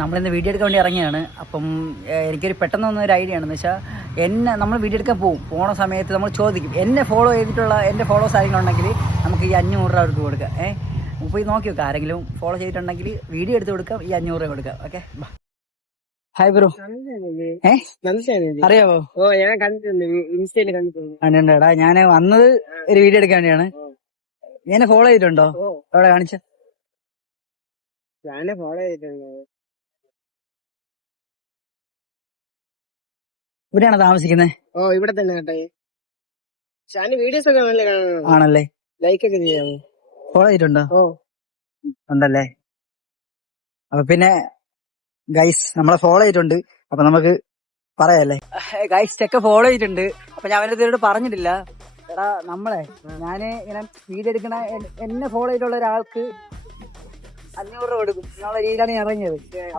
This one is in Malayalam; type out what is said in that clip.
നമ്മളിന്ന് വീഡിയോ എടുക്കാൻ വേണ്ടി ഇറങ്ങിയാണ്. അപ്പം എനിക്കൊരു പെട്ടെന്ന് വന്നൊരു ഐഡിയ ആണെന്ന് വെച്ചാൽ, നമ്മൾ വീഡിയോ എടുക്കാൻ പോണ സമയത്ത് നമ്മൾ ചോദിക്കും, എന്നെ ഫോളോ ചെയ്തിട്ടുള്ള എൻ്റെ ഫോളോവേഴ്സ് ആരെങ്കിലും ഉണ്ടെങ്കിൽ നമുക്ക് ഈ 500 രൂപ അവർക്ക് കൊടുക്കാം. പോയി നോക്കി വെക്കാം, ആരെങ്കിലും ഫോളോ ചെയ്തിട്ടുണ്ടെങ്കിൽ വീഡിയോ എടുത്ത് കൊടുക്കാം, ഈ 500 രൂപ കൊടുക്കാം. Okay, hi bro. അറിയാവോ? ഓ, ഞാൻ കണ്ടിട്ടുണ്ട്, ഇൻസ്റ്റയില് കണ്ടിട്ടുണ്ട്. അതെടാ, ഞാൻ വന്നത് ഒരു വീഡിയോ എടുക്കാൻ വേണ്ടിയാണ്. ഞാൻ ഫോളോ ചെയ്തിട്ടുണ്ടോ? അവിടെ കാണിച്ച ഞാനെ ഫോളോ ചെയ്തിട്ടുണ്ട്. ഇവിടെയാണോ താമസിക്കുന്നത്? ഓ, ഇവിടെ തന്നെ കേട്ടോ. ഷാന് വീഡിയോസ് ഒക്കെ നല്ല കാണണം. ആണല്ലേ? ലൈക്ക് ഒക്കെ ചെയ്യാമോ? ഫോളോ ചെയ്തിട്ടുണ്ടോ? ഓ, ഉണ്ടല്ലേ? അപ്പൊ പിന്നെ ഗൈസ് നമ്മളെ ഫോളോ ചെയ്തിട്ടുണ്ട്, അപ്പൊ നമുക്ക് പറയാല്ലേ. ഗൈസ് ചെക്ക ഫോളോ ചെയ്തിട്ടുണ്ട്. അപ്പൊ ഞാൻ അവരുടെ അടുത്ത് പറഞ്ഞിട്ടില്ല, എടാ നമ്മളെ ഞാന് ഇങ്ങനെ വീഡിയോ എടുക്കണ എന്നെ ഫോളോ ചെയ്തിട്ടുള്ള ഒരാൾക്ക് 500 രൂപ കൊടുക്കും എന്നുള്ള രീതിയിലാണ് ഞാൻ ഇറങ്ങിയത്.